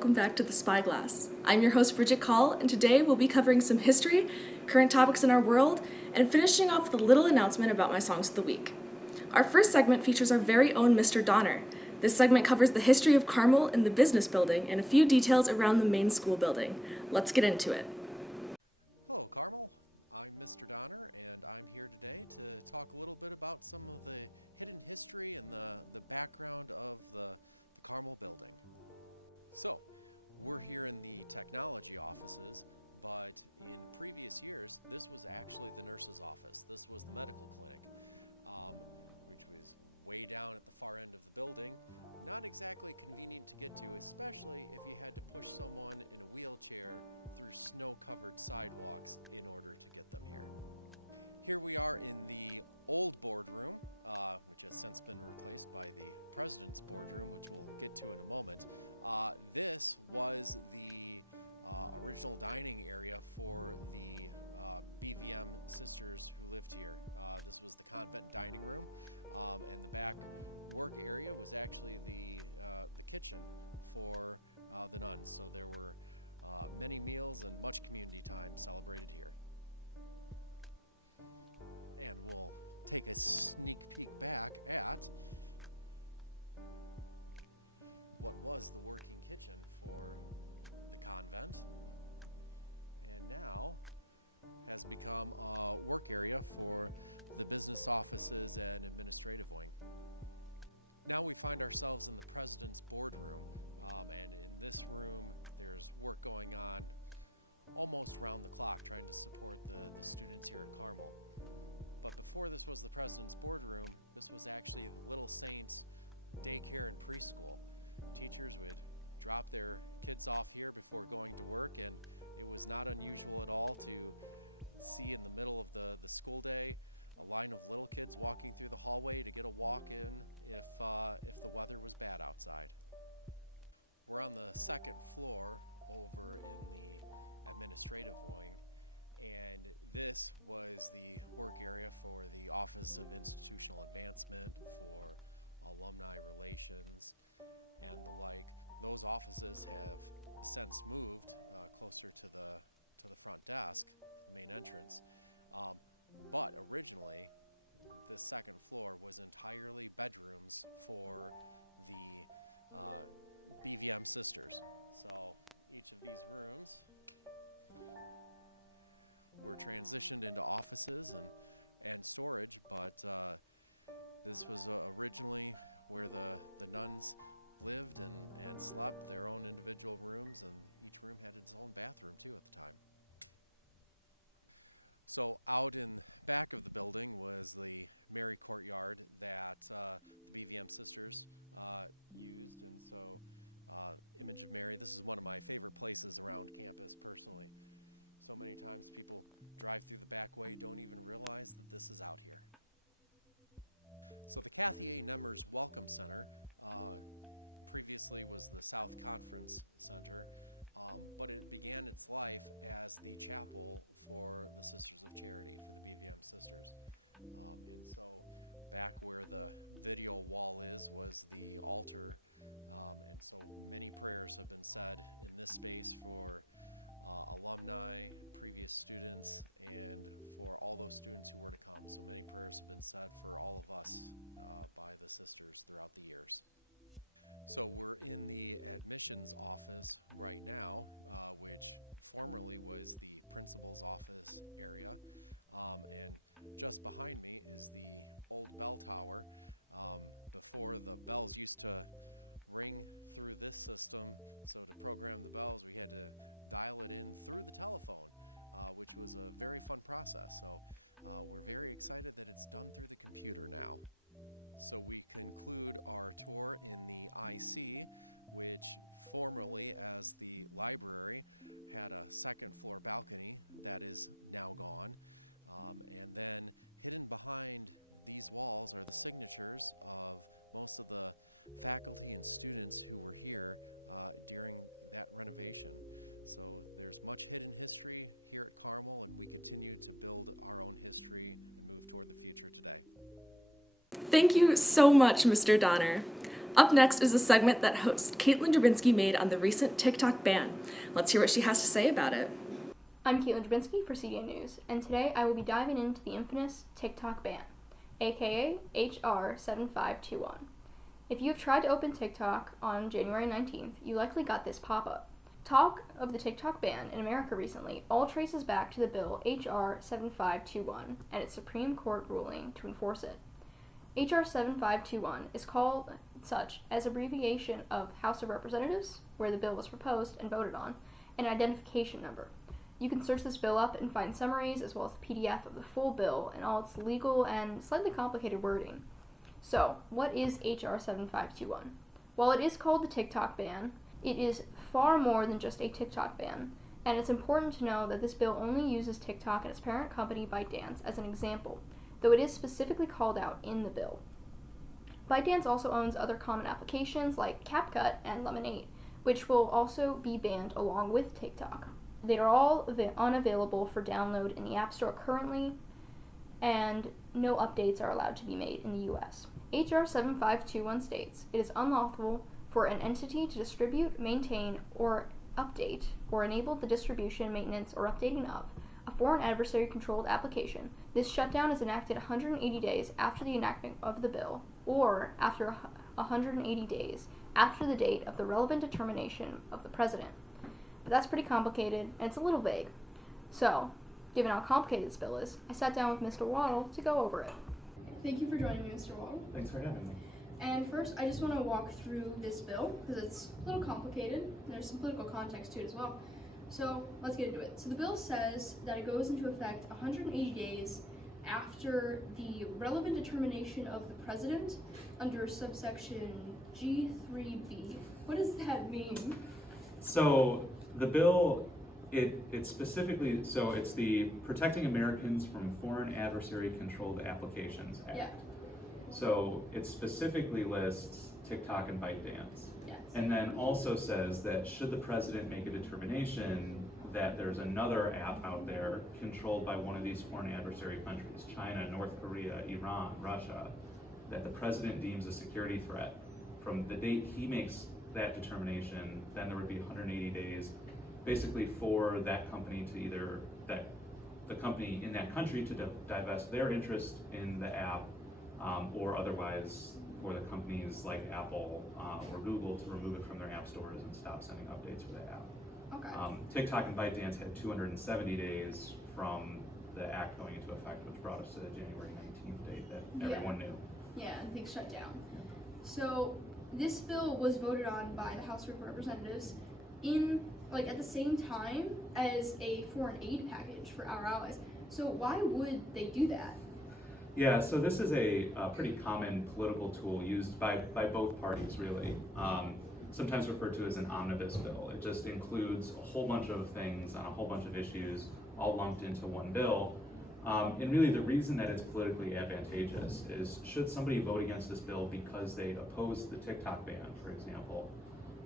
welcome back to the Spyglass. I'm your host, Bridget Call, and today we'll be covering some history, current topics in our world, and finishing off with a little announcement about my songs of the week. Our first segment features our very own Mr. Donner. This segment covers the history of Carmel and the business building and a few details around the main school building. Let's get into it. Thank you so much, Mr. Donner. Up next is a segment that host Caitlin Drabinski made on the recent TikTok ban. Let's hear what she has to say about it. I'm Caitlin Drabinski for CDN News, and today I will be diving into the infamous TikTok ban, aka HR 7521. If you have tried to open TikTok on January 19th, you likely got this pop-up. Talk of the TikTok ban in America recently all traces back to the bill HR 7521 and its Supreme Court ruling to enforce it. HR 7521 is called such as abbreviation of House of Representatives, where the bill was proposed and voted on, and identification number. You can search this bill up and find summaries as well as the PDF of the full bill and all its legal and slightly complicated wording. So, what is HR 7521? While it is called the TikTok ban, it is far more than just a TikTok ban, and it's important to know that this bill only uses TikTok and its parent company ByteDance as an example, though it is specifically called out in the bill. ByteDance also owns other common applications like CapCut and Lemonade, which will also be banned along with TikTok. They are all unavailable for download in the App Store currently, and no updates are allowed to be made in the U.S. HR 7521 states, it is unlawful for an entity to distribute, maintain, or update, or enable the distribution, maintenance, or updating of a foreign adversary-controlled application. This shutdown is enacted 180 days after the enactment of the bill, or after 180 days after the date of the relevant determination of the president. But that's pretty complicated, and it's a little vague. So, given how complicated this bill is, I sat down with Mr. Waddle to go over it. Thank you for joining me, Mr. Waddle. Thanks for having me. And first, I just want to walk through this bill, because it's a little complicated, and there's some political context to it as well. So, let's get into it. So the bill says that it goes into effect 180 days after the relevant determination of the president under subsection G3B. What does that mean? So the bill, it specifically, so it's the Protecting Americans from Foreign Adversary Controlled Applications Act. Yeah. So it specifically lists TikTok and ByteDance. Yes. And then also says that should the president make a determination that there's another app out there controlled by one of these foreign adversary countries, China, North Korea, Iran, Russia, that the president deems a security threat, from the date he makes that determination, then there would be 180 days basically for that company to either, the company in that country to divest their interest in the app, or otherwise for the companies like Apple or Google to remove it from their app stores and stop sending updates for the app. Okay. TikTok and ByteDance had 270 days from the act going into effect, which brought us to the January 19th date that everyone knew. Yeah, and things shut down. So this bill was voted on by the House of Representatives at the same time as a foreign aid package for our allies. So why would they do that? Yeah, so this is a pretty common political tool used by both parties, really. Sometimes referred to as an omnibus bill. It just includes a whole bunch of things on a whole bunch of issues all lumped into one bill. And really the reason that it's politically advantageous is should somebody vote against this bill because they oppose the TikTok ban, for example,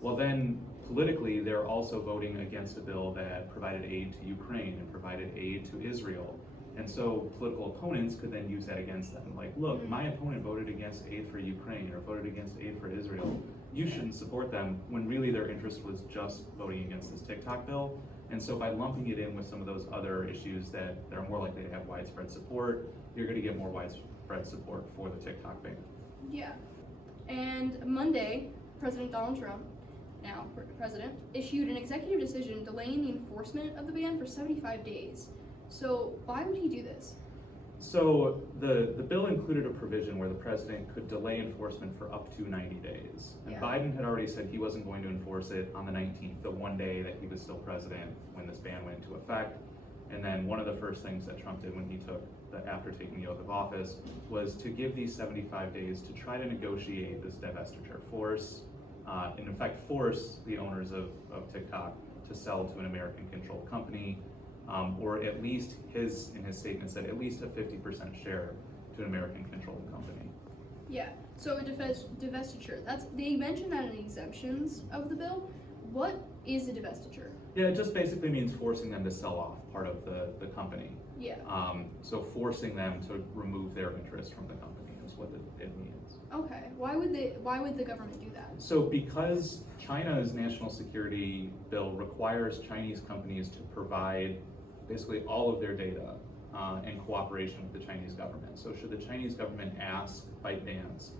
well then politically they're also voting against a bill that provided aid to Ukraine and provided aid to Israel. And so political opponents could then use that against them. Like, look, my opponent voted against aid for Ukraine or voted against aid for Israel. You shouldn't support them, when really their interest was just voting against this TikTok bill. And so by lumping it in with some of those other issues that are more likely to have widespread support, you're going to get more widespread support for the TikTok ban. Yeah. And Monday, President Donald Trump, now president, issued an executive decision delaying the enforcement of the ban for 75 days. So why would he do this? So the bill included a provision where the president could delay enforcement for up to 90 days. And Yeah. Biden had already said he wasn't going to enforce it on the 19th, the one day that he was still president when this ban went into effect. And then one of the first things that Trump did when he after taking the oath of office was to give these 75 days to try to negotiate this divestiture, and in fact force the owners of TikTok to sell to an American-controlled company, or at least in his statement said at least a 50% share to an American-controlled company. Yeah, so a divestiture. They mentioned that in the exemptions of the bill. What is a divestiture? Yeah, it just basically means forcing them to sell off part of the company. Yeah. So forcing them to remove their interest from the company is what it means. Okay. Why would the government do that? So because China's national security bill requires Chinese companies to provide basically all of their data in cooperation with the Chinese government. So should the Chinese government ask ByteDance,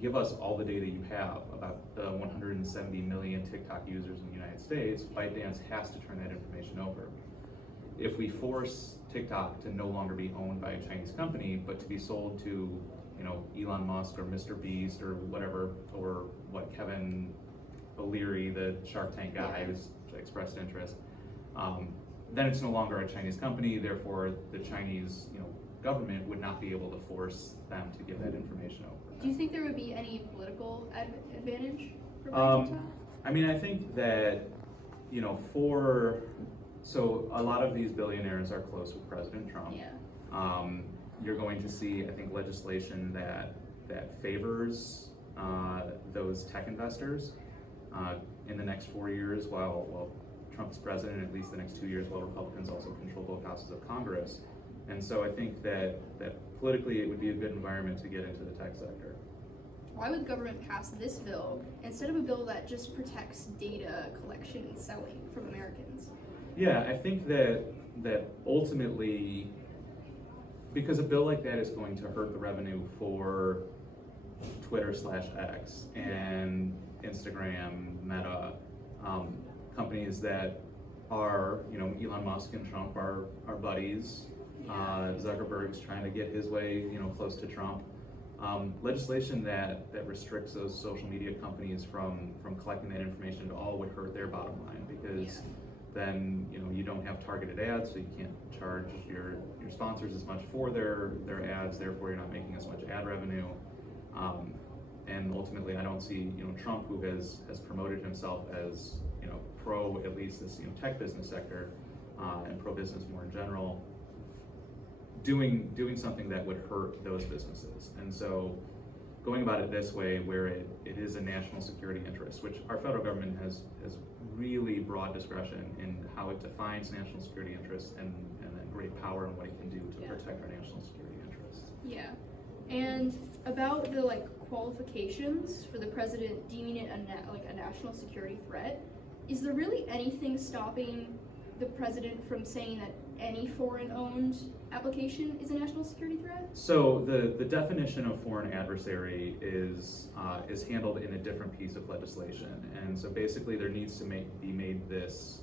give us all the data you have about the 170 million TikTok users in the United States, ByteDance has to turn that information over. If we force TikTok to no longer be owned by a Chinese company, but to be sold to, Elon Musk or Mr. Beast or whatever, or what Kevin O'Leary, the Shark Tank guy, who's expressed interest, then it's no longer a Chinese company. Therefore, the Chinese, government would not be able to force them to give that information over. Do you think there would be any political advantage for TikTok? I think that, so a lot of these billionaires are close with President Trump. Yeah. You're going to see, I think, legislation that favors those tech investors in the next 4 years while Trump's president, at least the next 2 years, while Republicans also control both houses of Congress. And so I think that politically it would be a good environment to get into the tech sector. Why would the government pass this bill instead of a bill that just protects data collection and selling from Americans? Yeah, I think that ultimately, because a bill like that is going to hurt the revenue for Twitter/X and Instagram, Meta, companies that are, Elon Musk and Trump are buddies. Zuckerberg's trying to get his way, close to Trump. Legislation that restricts those social media companies from collecting that information at all would hurt their bottom line, because then you don't have targeted ads, so you can't charge your sponsors as much for their ads. Therefore, you're not making as much ad revenue. And ultimately, I don't see Trump, who has promoted himself as pro at least this tech business sector and pro business more in general, doing something that would hurt those businesses. And so going about it this way, where it is a national security interest, which our federal government has really broad discretion in how it defines national security interests, and then great power in what it can do to protect our national security interests. Yeah. And about the qualifications for the president deeming it a national security threat, is there really anything stopping the president from saying that any foreign-owned application is a national security threat? So the definition of foreign adversary is handled in a different piece of legislation, and so basically there needs to be made this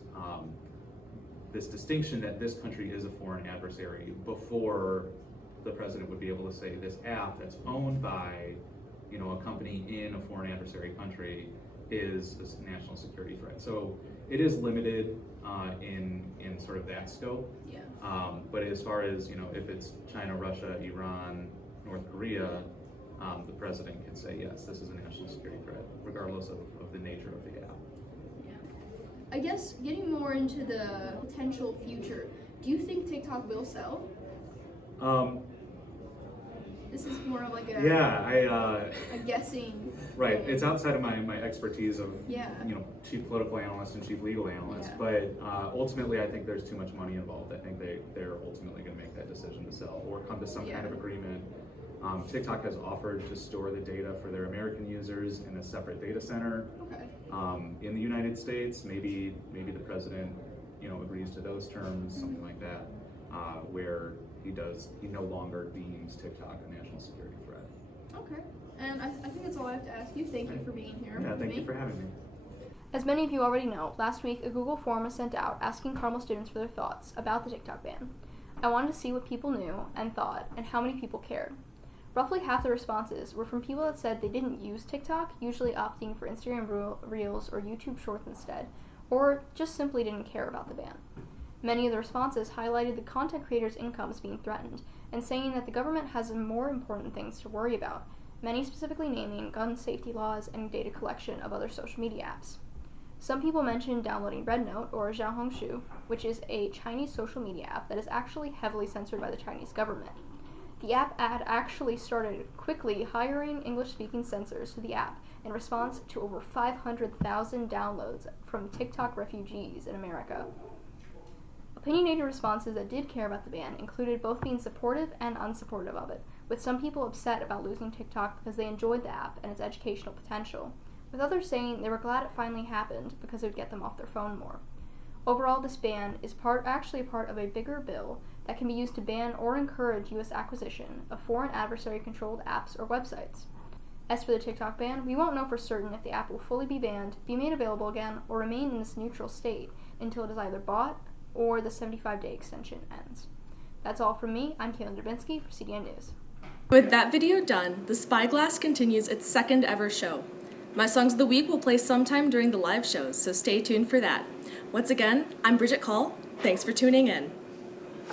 this distinction that this country is a foreign adversary before the president would be able to say this app that's owned by a company in a foreign adversary country is a national security threat. So it is limited in sort of that scope. Yeah. But as far as if it's China, Russia, Iran, North Korea, the president can say yes, this is a national security threat, regardless of the nature of the app. Yeah. I guess getting more into the potential future, do you think TikTok will sell? This is more of a guessing. Right, it's outside of my expertise of chief political analyst and chief legal analyst, but ultimately I think there's too much money involved. I think they're ultimately going to make that decision to sell or come to some kind of agreement. TikTok has offered to store the data for their American users in a separate data center. Okay. In the United States, maybe the president agrees to those terms, something like that, where he no longer deems TikTok a national security threat. Okay. And I think that's all I have to ask you. Thank you for being here. Yeah, thank you for having me. As many of you already know, last week a Google form was sent out asking Carmel students for their thoughts about the TikTok ban. I wanted to see what people knew and thought, and how many people cared. Roughly half the responses were from people that said they didn't use TikTok, usually opting for Instagram Reels or YouTube Shorts instead, or just simply didn't care about the ban. Many of the responses highlighted the content creators' incomes being threatened, and saying that the government has more important things to worry about, many specifically naming gun safety laws and data collection of other social media apps. Some people mentioned downloading RedNote or Xiaohongshu, which is a Chinese social media app that is actually heavily censored by the Chinese government. The app ad actually started quickly hiring English-speaking censors to the app in response to over 500,000 downloads from TikTok refugees in America. Opinionated responses that did care about the ban included both being supportive and unsupportive of it, with some people upset about losing TikTok because they enjoyed the app and its educational potential, with others saying they were glad it finally happened because it would get them off their phone more. Overall, this ban is actually a part of a bigger bill that can be used to ban or encourage U.S. acquisition of foreign adversary-controlled apps or websites. As for the TikTok ban, we won't know for certain if the app will fully be banned, be made available again, or remain in this neutral state until it is either bought or the 75-day extension ends. That's all from me. I'm Caitlin Dubinsky for CDN News. With that video done, the SPYGLASS continues its second ever show. My Songs of the Week will play sometime during the live shows, so stay tuned for that. Once again, I'm Bridget Call. Thanks for tuning in.